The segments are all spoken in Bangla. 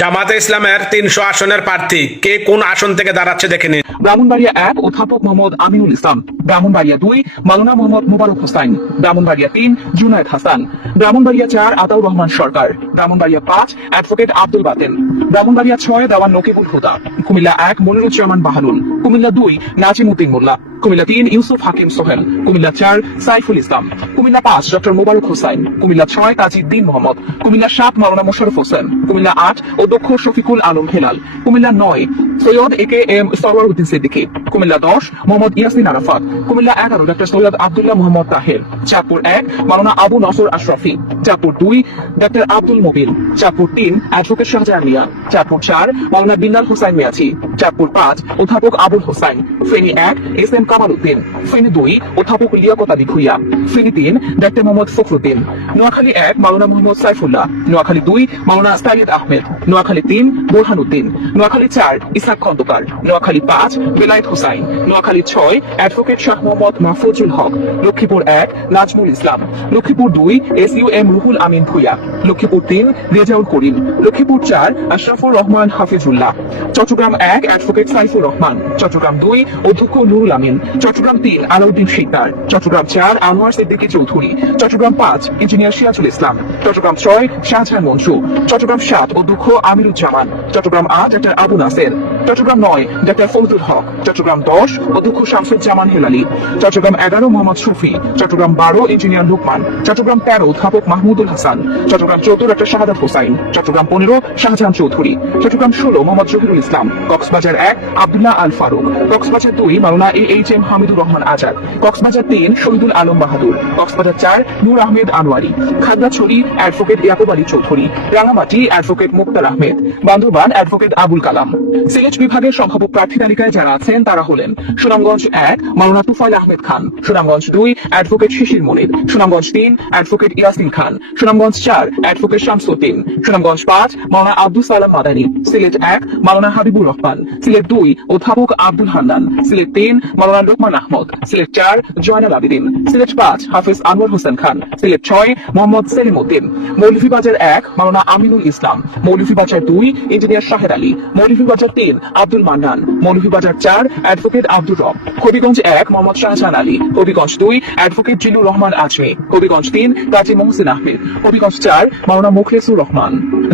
জামাতে ইসলামের তিনশো আসনের প্রার্থী কে কোন আসন থেকে দাঁড়াচ্ছে দেখে নিন। ব্রাহ্মণবাড়িয়া এক অধ্যাপক মোহাম্মদ আমিনুল ইসলাম। ব্রাহ্মণবাড়িয়া দুই মালানা মোহাম্মদ মুবারক হোসাইন ব্রাহ্মণবাড়িয়া তিন, জুনায়দ হাসান। ব্রাহ্মণবাড়িয়া চার, আতাউর রহমান সরকার। ব্রাহ্মণবাড়িয়া পাঁচ, অ্যাডভোকেট আব্দুল বাতেন। ব্রাহ্মণবাড়িয়া ছয়, দেওয়ান নকিবুল হুদা। কুমিল্লা এক, মনিরুজ্জামান বাহালুল কুমিল্লা দুই নাজিম উদ্দিন মোল্লা। কুমিল্লা তিন, ইউসুফ হাকিম সোহেল। কুমিল্লা চার, সাইফুল ইসলাম। কুমিল্লা পাঁচ, ডক্টর মোবারক হোসাইন কুমিল্লা ছয় তাজিদ্দিন মোহাম্মদ। কুমিল্লা সাত, মাওলানা মোশারফ হোসেন। কুমিল্লা আট, অধ্যক্ষ শফিকুল আলম হেলাল। কুমিল্লা নয়, Syed A K M Sarwar Uddin Siddiqui. Cumilla দশ, মোহাম্মদ ইয়াসিন আরাফাত। কুমিল্লা এগারো ডক্টর সৈয়দ আব্দুল্লাহ মোহাম্মদ তাহের। চাঁদপুর এক, মাওলানা আবু নসর আশরাফি। চাঁদপুর দুই ডক্টর আব্দুল মুবিন। চাঁদপুর তিন, অ্যাডভোকেট শাহজাহান মিয়া। চাঁদপুর চার, মাওলানা বিল্লাল হোসাইন মিয়াছি চাঁদপুর পাঁচ, অধ্যাপক আবুল হোসাইন। ফেনী এক এস এম কামাল উদ্দিন ফেনী দুই, অধ্যাপক লিয়াকত আলী ভুইয়া। ফেনী তিন ডক্টর মোহাম্মদ ফখরুদ্দিন। নোয়াখালী এক, মাওলানা মোহাম্মদ সাইফুল্লাহ। নোয়াখালী দুই, মাওলানা সাইদ আহমেদ। নোয়াখালী তিন বোরহান উদ্দিন নোয়াখালী চার ইসাক খন্দকার। নোয়াখালী পাঁচ, বেলায়েত হোসাইন। নোয়াখালী ছয়, অ্যাডভোকেট শাহ মোহাম্মদ মাহফুজুল হক, লক্ষ্মীপুর এক, নাজমুল ইসলাম, লক্ষ্মীপুর দুই, S U M Ruhul Amin Bhuiyan, Lakshmipur তিন, রেজাউল করিম, লক্ষ্মীপুর চার, আশরাফুর রহমান হাফিজুল্লাহ, চট্টগ্রাম এক, অ্যাডভোকেট সাইফুর রহমান, চট্টগ্রাম দুই, অধ্যক্ষ নুরুল আমিন, চট্টগ্রাম তিন, আলাউদ্দিন শিকদার, চট্টগ্রাম চার, আনোয়ার সিদ্দিকী চৌধুরী, চট্টগ্রাম পাঁচ, ইঞ্জিনিয়ার সিরাজুল ইসলাম, চট্টগ্রাম ছয়, শাহজাহান মঞ্জু চট্টগ্রাম সাত, অধ্যক্ষ আমিরুজ্জামান, চট্টগ্রাম আট, ডাক্তার আবু নাসের চট্টগ্রাম নয় ডাক্তার ফজলুল হক, চট্টগ্রাম দশ, অধ্যক্ষ শামসুজ্জামান হেলালি, চট্টগ্রাম এগারো, মোহাম্মদ শফি চট্টগ্রাম বারো, ইঞ্জিনিয়ার লুকমান, চট্টগ্রাম তেরো, অধ্যাপক মাহমুদুল হাসান, চট্টগ্রাম চৌদ্দ ডাক্তার শাহাদাত হোসাইন, চট্টগ্রাম পনেরো, শাহজাহান চৌধুরী, চট্টগ্রাম ষোলো, মোহাম্মদ জহিরুল ইসলাম, কক্সবাজার এক, আব্দুল্লাহ আল ফারুক, কক্সবাজার দুই, Maulana A H M Hamidur Rahman Azad, Cox's Bazar তিন, শহীদুল আলম বাহাদুর, কক্সবাজার চার, Nur Ahmed Anwari Khagrachari advocate Yakub Ali Chowdhury, Rangamati, advocate Muktar Ahmed, Bandarban advocate Abul Kalam Sylhet বিভাগের সম্ভাব্য প্রার্থী তালিকায় যারা আছেন তারা হলেন সুনামগঞ্জ এক, মাওলানা তুফাইল আহমেদ খান। সুনামগঞ্জ দুই, অ্যাডভোকেট শিশির মনির। সুনামগঞ্জ তিন, অ্যাডভোকেট ইয়াসিন খান। সুনামগঞ্জ চার, অ্যাডভোকেট শামসুদ্দিন। সুনামগঞ্জ পাঁচ, মাওলানা আব্দুল সালাম মাদানী। সিলেট এক, মাওলানা হাবিবুর রহমান। সিলেট দুই, অধ্যাপক আব্দুল হান্নান। সিলেট তিন, মাওলানা লোকমান আহমদ। সিলেট চার, জয়নাল আবিদিন। সিলেট পাঁচ, হাফিজ আনোয়ার হোসেন খান। সিলেট ছয়, মোহাম্মদ সেলিম উদ্দিন মৌলভীবাজার এক, মাওলানা আমিনুল ইসলাম। মৌলভীবাজার দুই, ইঞ্জিনিয়ার শাহের আলী। মৌলভীবাজার তিন আব্দুল মান্নান, মৌলভীবাজার চার অ্যাডভোকেট আব্দুর রব, হবিগঞ্জ এক, মোহাম্মদ শাহজাহান আলী, হবিগঞ্জ দুই অ্যাডভোকেট জিলুর রহমান আজমি, হবিগঞ্জ তিন, কাজী মোহসিন আহমেদ, হবিগঞ্জ চার, মাওলানা মুখলেসুর রহমান।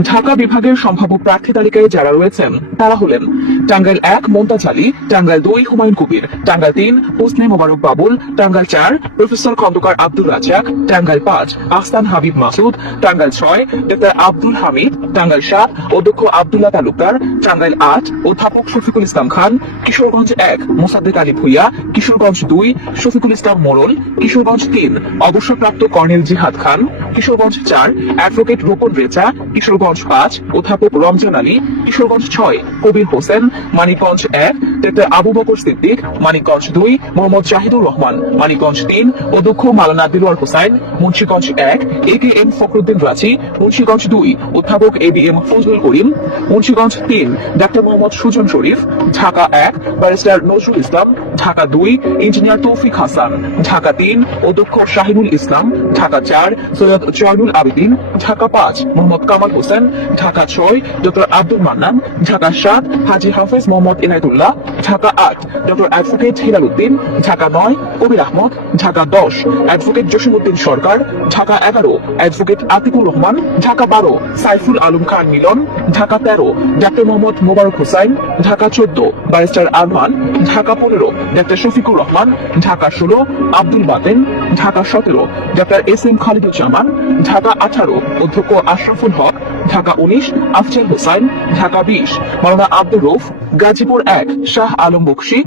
ঢাকা বিভাগের সম্ভাব্য প্রার্থী তালিকায় যারা রয়েছেন, তারা হলেন টাঙ্গাইল এক, মমতাজ আলী, টাঙ্গাইল দুই, হুমায়ুন কবির, টাঙ্গাইল তিন, হুসনে মোবারক বাবুল, টাঙ্গাইল চার, প্রফেসর খন্দকার আব্দুল রাজাক টাঙ্গাইল পাঁচ, আহসান হাবিব মাসুদ, টাঙ্গাইল ছয়, ডাক্তার আব্দুল হামিদ, টাঙ্গাইল সাত, অধ্যক্ষ আব্দুল্লাহ তালুকদার, টাঙ্গাইল আট অধ্যাপক শফিকুল ইসলাম খান, কিশোরগঞ্জ এক, মোসাদ্দেক আলী ভুইয়া, কিশোরগঞ্জ দুই, শফিকুল ইসলাম মোরল কিশোরগঞ্জ তিন, অবসরপ্রাপ্ত কর্নেল জিহাদ খান কিশোরগঞ্জ চার, অ্যাডভোকেট রোপন রেচা কিশোরগঞ্জ পাঁচ, অধ্যাপক রমজান আলী, কিশোরগঞ্জ ছয়, কবির হোসেন, মানিকগঞ্জ এক ডাক্তার আবু বকর সিদ্দিক, মানিকগঞ্জ দুই, মোহাম্মদ জাহিদুর রহমান, মানিকগঞ্জ তিন, অধ্যক্ষ মালানা দিলওয়ার হোসাইন, মুন্সিগঞ্জ এক, এ কে এম ফখরুদ্দিন রাজি মুন্সিগঞ্জ দুই, অধ্যাপক A B M Fazal Karim, Munshiganj তিন, ডাক্তার মোহাম্মদ সুজন শরীফ, ঢাকা এক, ব্যারিস্টার নজরুল ইসলাম ঢাকা দুই, ইঞ্জিনিয়ার তৌফিক হাসান। ঢাকা তিন, অধ্যক্ষ শাহিনুল ইসলাম। ঢাকা চার, সৈয়দ জয়নুল আবেদিন। ঢাকা পাঁচ, মোহাম্মদ কামাল হোসেন। ঢাকা ছয়, ডক্টর আব্দুল মান্নান। ঢাকা সাত, হাজি হাফেজ মোহাম্মদ ইনায়তুল্লাহ ঢাকা আট, doctor advocate Hilal Uddin. Dhaka নয়, কবির আহমদ। ঢাকা দশ, অ্যাডভোকেট জসিমউদ্দিন সরকার। ঢাকা এগারো, অ্যাডভোকেট আতিকুর রহমান। ঢাকা বারো, সাইফুল আলম খান মিলন। ঢাকা তেরো, ডাক্তার মোহাম্মদ মোবারক হোসাইন। ঢাকা চোদ্দ, ব্যারিস্টার আরমান। ঢাকা পনেরো ডাক্তার শফিকুর রহমান, ঢাকা ষোলো, আব্দুল বাতেন, ঢাকা সতেরো ডাক্তার এস এম খালিদুজ্জামান ঢাকা আঠারো, অধ্যক্ষ আশরাফুল হক, ঢাকা উনিশ, আফজাল হোসাইন ঢাকা বিশ, মাওলানা আব্দুর রৌফ গাজীপুর এক, শাহ আলম বকশি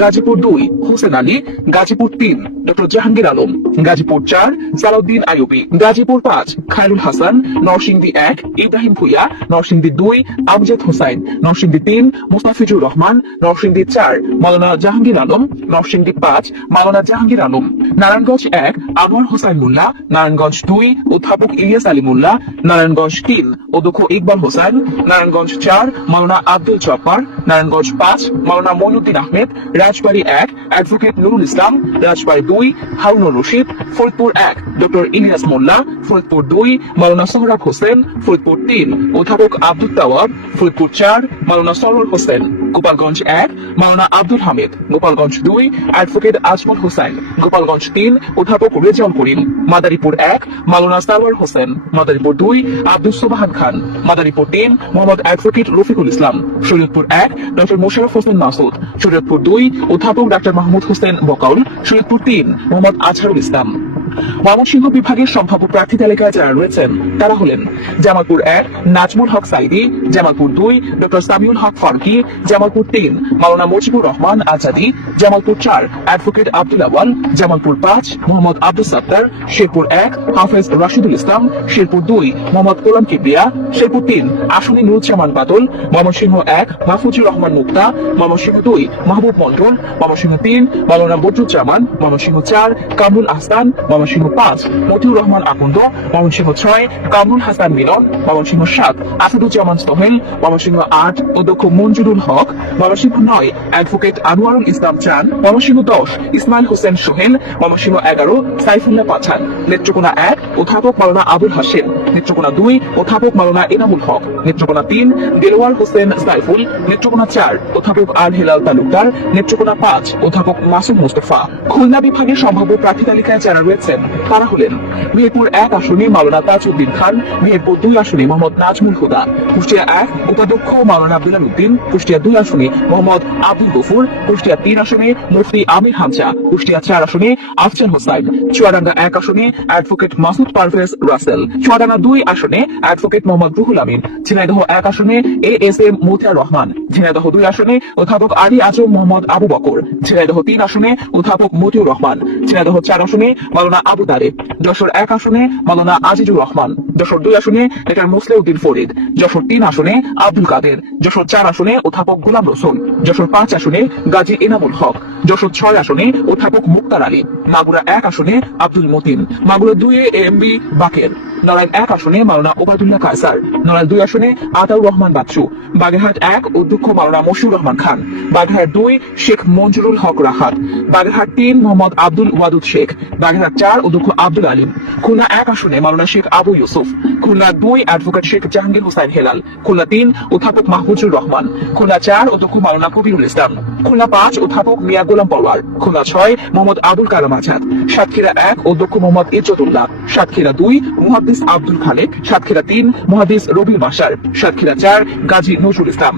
গাজীপুর দুই, হোসেন আলী, গাজীপুর তিন, ডক্টর জাহাঙ্গীর আলম, গাজীপুর চার, সালাউদ্দিন আইয়ুবী, গাজীপুর পাঁচ, খায়রুল হাসান, নরসিংদী এক, ইব্রাহিম ভুইয়া, নরসিংদী দুই, আমজাদ হোসাইন, নরসিংদী তিন, মুস্তাফিজুর রহমান, নরসিংদী চার, মাওলানা জাহাঙ্গীর আলম, নরসিংদী পাঁচ, মাওলানা জাহাঙ্গীর আলম। নারায়ণগঞ্জ এক, আনোয়ার হোসাইন মোল্লা, নারায়ণগঞ্জ দুই, অধ্যাপক ইলিয়াস আলী মোল্লা, নারায়ণগঞ্জ তিন, অধ্যক্ষ ইকবাল হোসাইন নারায়ণগঞ্জ চার, মাওলানা আব্দুল জব্বার নারায়ণগঞ্জ পাঁচ, মাওলানা মইনুদ্দিন আহমেদ, রাজবাড়ী এক, অ্যাডভোকেট নুরুল ইসলাম, রাজবাড়ী দুই, হারুনুর রশিদ, ফরিদপুর এক, ডক্টর ইলিয়াস মোল্লা, ফরিদপুর দুই, মাওলানা সোহরাব হোসেন, ফরিদপুর তিন, অধ্যাপক আব্দুল তাওয়াব, ফরিদপুর চার, মাওলানা সরোর হোসেন, গোপালগঞ্জ এক, মাওলানা আব্দুল হামিদ, গোপালগঞ্জ দুই, অ্যাডভোকেট আজমল হোসেন, গোপালগঞ্জ তিন, অধ্যাপক রেজাউল করিম, মাদারীপুর এক, মাওলানা সালোয়ার হোসেন, মাদারীপুর দুই আব্দুল সোবাহান খান, মাদারীপুর তিন, মোহাম্মদ অ্যাডভোকেট রফিকুল ইসলাম, শরীয়তপুর এক ডক্টর মোশারফ হোসেন মাসুদ, শরীয়তপুর দুই অধ্যাপক ডাক্তার মাহমুদ হোসেন বকাউল, শরীয়তপুর তিন, মোহাম্মদ আজহারুল ইসলাম। ময়মনসিংহ বিভাগের সম্ভাব্য প্রার্থী তালিকায় যারা রয়েছেন, তারা হলেন জামালপুর এক, নাজমুল হক সাইদি, জামালপুর দুই, ডক্টর সামিউল হক ফারুকি, জামালপুর তিন, মাওলানা মুজিবুর রহমান আজাদি, জামালপুর চার, অ্যাডভোকেট আব্দুল আওয়াল জামালপুর পাঁচ, মোহাম্মদ আব্দুল সাত্তার, শেরপুর এক, হাফেজ রাশিদুল ইসলাম, শেরপুর দুই, মোহাম্মদ গোলাম কিবরিয়া, শেরপুর তিন, আসনি নুরুজ্জামান বাদল, ময়মনসিংহ এক, মাহফুজুর রহমান মুক্তা, ময়মনসিংহ দুই, মাহবুব মন্ডল ময়মনসিংহ তিন, মাওলানা বদরুজ্জামান, ময়মনসিংহ চার, কামরুল আহসান ময়মনসিংহ পাঁচ, মতিউর রহমান আকন্দ ময়মনসিংহ ছয়, কামরুল হাসান মিলন ময়মনসিংহ সাত, আসাদুজ্জামান সোহেল ময়মনসিংহ আট, অধ্যক্ষ মঞ্জুরুল হক ময়মনসিংহ নয়, অ্যাডভোকেট আনোয়ারুল ইসলাম চান ময়মনসিংহ দশ, ইসমাইল হোসেন সোহেল ময়মনসিংহ এগারো, সাইফুল্লাহ পাঠান, নেত্রকোনা এক, অধ্যাপক মাওলানা আবুল হাসেম নেত্রকোনা দুই, অধ্যাপক মাওলানা এনামুল হক, নেত্রকোনা তিন, দেলোয়ার হোসেন সাইফুল, নেত্রকোনা চার, অধ্যাপক আর হেলাল তালুকদার, নেত্রকোনা পাঁচ, অধ্যাপক মাসুদ মুস্তফা। খুলনা বিভাগের সম্ভাব্য প্রার্থী তালিকায় যারা রয়েছেন তারা হলেন মেহেরপুর এক আসনে মাওলানা তাজউদ্দিন খান মেহেরপুর দুই আসনে মোহাম্মদ নাজমুল হুদা, কুষ্টিয়া এক উপাধ্যক্ষ মাওলানা বিলাল উদ্দিন, কুষ্টিয়া দুই আসনে মোহাম্মদ আব্দুল গফুর, কুষ্টিয়া তিন আসনে মুফতি আমির হামজা, কুষ্টিয়া চার আসনে আফজাল হোসাইন, চুয়াডাঙ্গা এক আসনে অ্যাডভোকেট মাসুদ পারভেজ রাসেল, চুয়াডাঙ্গা দুই আসনে অ্যাডভোকেট মোহাম্মদ রুহুল আমিন, ঝিনাইদহ এক আসনে A S M Matiar Rahman, Jhenaidah দুই আসনে অধ্যাপক আলী আজম মোহাম্মদ আবু বকর, ঝিনাইদহ তিন আসনে অধ্যাপক মতিউর রহমান, ঝিনাইদহ চার আসনে মাওলানা আবু তারেক যশোর এক আসনে মাওলানা আজিজুর রহমান, যশোর দুই আসনে ডক্টর মুসলে উদ্দিন ফরিদ, যশোর তিন আসনে আব্দুল কাদের, যশোর চার আসনে অধ্যাপক গোলাম রসুল, যশোর পাঁচ আসনে গাজী এনামুল হক, যশোর ছয় আসনে অধ্যাপক মুক্তার আলী, মাগুরা এক আসনে আব্দুল মতিন, মাগুরা দুই এম বি বাকের, নড়াইল এক আসনে মাওলানা ওবায়দুল্লাহ কায়সার, নড়াইল দুই আসনে আতাউর রহমান বাচ্চু, বাগেরহাট এক অধ্যক্ষ মাওলানা মশিউর রহমান খান, বাগেরহাট দুই শেখ মঞ্জুরুল হক রাহাত, বাগেরহাট তিন মোহাম্মদ আব্দুল ওয়াদুদ শেখ, বাগেরহাট চার অধ্যক্ষ আব্দুল আলিম। খুলনা এক আসনে মাওলানা শেখ আবু ইউসুফ খুলনা দুই অ্যাডভোকেট শেখ জাহাঙ্গীর হোসাইন হেলাল খুলনা তিন অধ্যাপক মাহফুজুর রহমান খুলনা চার অধ্যক্ষ মাওলানা কবিরুল ইসলাম খুলনা পাঁচ অধ্যাপক মিয়া গোলাম পরওয়ার খুলনা ছয় মোহাম্মদ আবুল কালাম আজাদ, সাতক্ষীরা এক অধ্যক্ষ মোহাম্মদ ইজ্জতুল্লাহ, সাতক্ষীরা দুই মুহাদ্দিস আব্দুল খালেক, সাতক্ষীরা তিন মুহাদ্দিস রবিউল মাসার, সাতক্ষীরা চার গাজী নজরুল ইসলাম।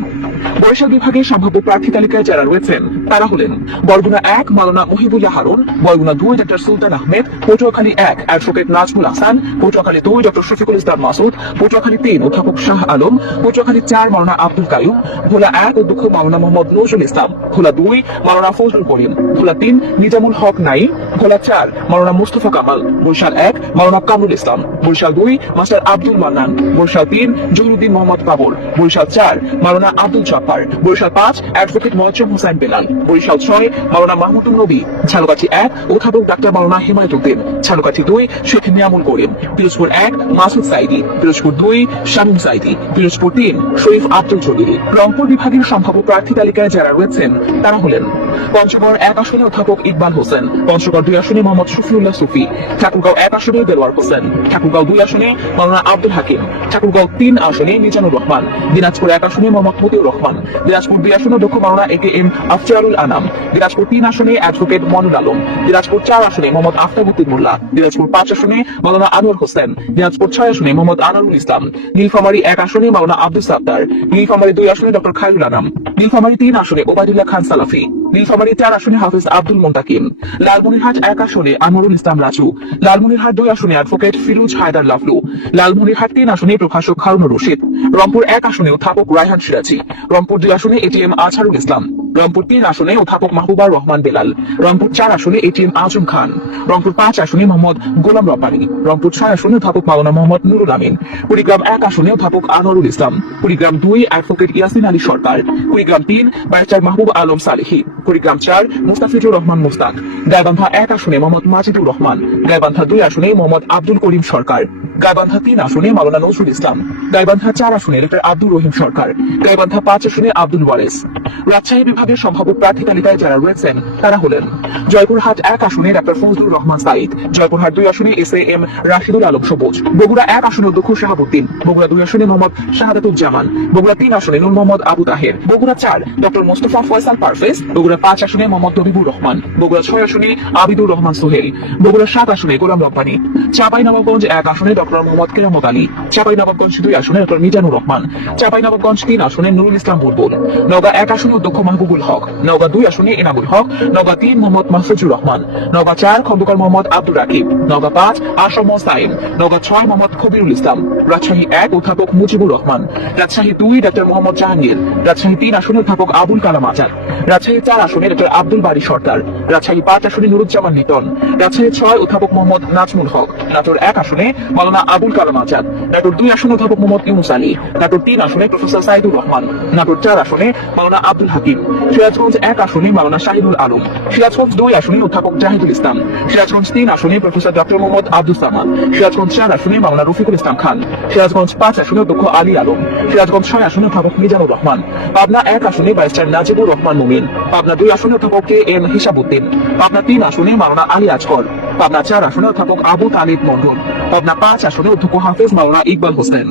বরিশাল বিভাগের সম্ভাব্য প্রার্থী তালিকায় যারা রয়েছেন, তারা হলেন বরগুনা এক মাওলানা মহিবুল্লাহ হারুন, বরগুনা দুই ডাক্তার সুলতান আহমেদ পটুয়াখালী এক অ্যাডভোকেট নাজমুল হাসান, পটুয়াখালী দুই ডক্টর শফিকুল ইসলাম মাসুদ, পটুয়াখালী তিন অধ্যাপক শাহ আলম, পটুয়াখালী চার মাওলানা আব্দুল কায়ুম ভোলা এক অধ্যক্ষ মাওলানা মোহাম্মদ নজরুল ইসলাম, ভোলা দুই মাওলানা ফজলুল করিম, ভোলা তিন নিজামুল হক নাইম ভোলা চার মাওলানা মুস্তফা কামাল, বরিশাল এক মাওলানা কামরুল ইসলাম, বরিশাল দুই মাস্টার আব্দুল মান্নান, বরিশাল তিন জহুরুদ্দিন মোহাম্মদ বাবর, বরিশাল চার মাওলানা আব্দুল জাফার বরিশাল পাঁচ অ্যাডভোকেট মহজ্জম হোসেন বেলাল, বরিশাল ছয় মাওলানা মাহমুদুল নবী, ঝালকাঠি এক অধ্যাপক ডাক্তার মাওলানা হিমায়ত উদ্দিন ঝালকাঠি দুই, শেখ নিয়ামুল করিম। পিরোজপুর এক, মাসুদ সাইদি। পিরোজপুর দুই, শামীম সাইদি। পিরোজপুর তিন, শরীফ আব্দুল জলিল রংপুর বিভাগের সম্ভাব্য প্রার্থী তালিকায় যারা রয়েছেন, তারা হলেন পঞ্চগড় এক আসনে অধ্যাপক ইকবাল হোসেন, পঞ্চগড় দুই আসনে মোহাম্মদ শফিউল্লাহ সুফি, ঠাকুরগাঁও এক আসনে দেলোয়ার হোসেন, ঠাকুরগাঁও দুই আসনে মাওলানা আব্দুল হাকিম, ঠাকুরগাঁও তিন আসনে মিজানুর রহমান, দিনাজপুর এক আসনে মোহাম্মদ মতিউর রহমান, দিনাজপুর দুই আসনে দক্ষ Maulana A K M Afzarul Anam, Dinajpur তিন আসনে অ্যাডভোকেট মনুল আলম, দিনাজপুর চার আসনে মোহাম্মদ আফতাবুদ্দিন মোল্লা, দিনাজপুর পাঁচ আসনে মাওলানা আনোয়ার হোসেন, দিনাজপুর ছয় আসনে মোহাম্মদ আনারুল ইসলাম, নীলফামারী এক আসনে মাওলানা আব্দুল সাত্তার, নীলফামারী দুই আসনে ডক্টর খায়রুল আনাম, নীলফামারী তিন আসনে ওবায়দুল্লাহ খান সালাফি নীলফামারী চার আসনে হাফিজ আব্দুল মোন্তাকিম। লালমনিরহাট এক আসনে আনোয়ারুল ইসলাম রাজু। লালমনিরহাট দুই আসনে অ্যাডভোকেট ফিরোজ হায়দার লাভলু। লালমনিরহাট তিন আসনে প্রভাষক হারুনুর রশিদ। রংপুর এক আসনে অধ্যাপক রায়হান সিরাজি, রংপুর দুই আসনে এটিএম আজহারুল ইসলাম, রংপুর তিন আসনে অধ্যাপক মাহবুবার রহমান বেলাল, রংপুর চার আসনে এটিএম আজম খান, রংপুর পাঁচ আসনে মোহাম্মদ গোলাম রব্বানি, রংপুর ছয় আসনে অধ্যাপক মাওলানা মোহাম্মদ নুরুল আমিন, কুড়িগ্রাম এক আসনে অধ্যাপক আনোয়ারুল ইসলাম, কুড়িগ্রাম দুই অ্যাডভোকেট ইয়াসিন আলী সরকার, কুড়িগ্রাম তিন ব্যারিস্টার মাহবুব আলম সালেহি, কুড়িগ্রাম চার মুস্তাফিজুর রহমান মুস্তাক, গাইবান্ধা এক আসনে মোহাম্মদ মাজিদুর রহমান, গাইবান্ধা দুই আসনে মোহাম্মদ আব্দুল করিম সরকার। গাইবান্ধা তিন আসনে মাওলানা নজরুল ইসলাম, গাইবান্ধা চার আসনে ডক্টর আব্দুর রহিম সরকার, গাইবান্ধা পাঁচ আসনে আব্দুল ওয়ারেস। রাজশাহী বিভাগের সম্ভাব্য প্রার্থী তালিকায় যারা রয়েছেন, তারা হলেন জয়পুরহাট এক আসনে ডক্টর ফজলুর রহমান সাইদ জয়পুরহাট দুই আসনে এস এম রাশিদুল আলম সবুজ, বগুড়া এক আসনে অধ্যক্ষ শাহাবুদ্দিন, বগুড়া দুই আসনে মোহাম্মদ শাহাদাতুজ্জামান, বগুড়া তিন আসনে নুর মোহাম্মদ আবু তাহের, বগুড়া চার ডক্টর মোস্তফা ফয়সাল পারভেজ বগুড়া পাঁচ আসনে মোহাম্মদ তবিবুর রহমান, বগুড়া ছয় আসনে আবিদুর রহমান সোহেল, বগুড়া সাত আসনে গোলাম রব্বানি চাপাই নবাবগঞ্জ এক আসনে ডক্টর মোহাম্মদ কেরামত আলী চাপাই নবাবগঞ্জ দুই আসনে ডক্টর মিজানুর রহমান চাপাই নবাবগঞ্জ তিন আসনে নুরুল ইসলাম বুলবুল, নওগাঁ এক আসনে অধ্যক্ষ মাহবুবুল হক, নওগাঁ দুই আসনে এনামুল হক, নওগাঁ তিন মোহাম্মদ মাহফুজুর রহমান, নওগাঁ চার খন্দকার মোহাম্মদ আব্দুর রাকিব, নওগাঁ পাঁচ আসম সাইম নওগাঁ ছয় মোহাম্মদ কবিরুল ইসলাম, রাজশাহী এক অধ্যাপক মুজিবুর রহমান, রাজশাহী দুই ডক্টর মোহাম্মদ জাহাঙ্গীর, রাজশাহী তিন আসনে অধ্যাপক আবুল কালাম আজাদ, রাজশাহী চার আসনে ডক্টর আব্দুল বাড়ি সরকার, রাজশাহী পাঁচ আসনে নুরুজ্জামান লিটন, রাজশাহী ছয় অধ্যাপক মোহাম্মদ নাজমুল হক, নাটোর এক আসনে মাওলানা আবুল কালাম আজাদ। নাটোর দুই আসনে অধ্যাপক মোহাম্মদ ইউনুস আলী। নাটোর তিন আসনে প্রফেসর সাইদুর রহমান। নাটোর চার আসনে মাওলানা আব্দুল হাকিম। সিরাজগঞ্জ এক আসনে মাওলানা শাহিদুল আলম। সিরাজগঞ্জ দুই আসনে অধ্যাপক জাহিদুল ইসলাম। সিরাজগঞ্জ তিন আসনে প্রফেসর ডক্টর মোহাম্মদ আব্দুল সামাদ। সিরাজগঞ্জ চার আসনে মাওলানা রফিকুল ইসলাম খান। সিরাজগঞ্জ পাঁচ আসনে অধ্যক্ষ আলী আলম। সিরাজগঞ্জ ছয় আসনে অধ্যাপক মিজানুর রহমান। পাবনা এক আসনে ব্যারিস্টার নাজিবুর রহমান মুমিন। পাবনা দুই আসনে অধ্যাপক কে এম হিসাবুদ্দিন পাবনা তিন আসনে মাওলানা আলী আজকর পাবনা চার আসনে অধ্যাপক আবু তালিব মন্ডল পাবনা পাঁচ আসনে অধ্যক্ষ হাফেজ মাওলানা ইকবাল হোসেন।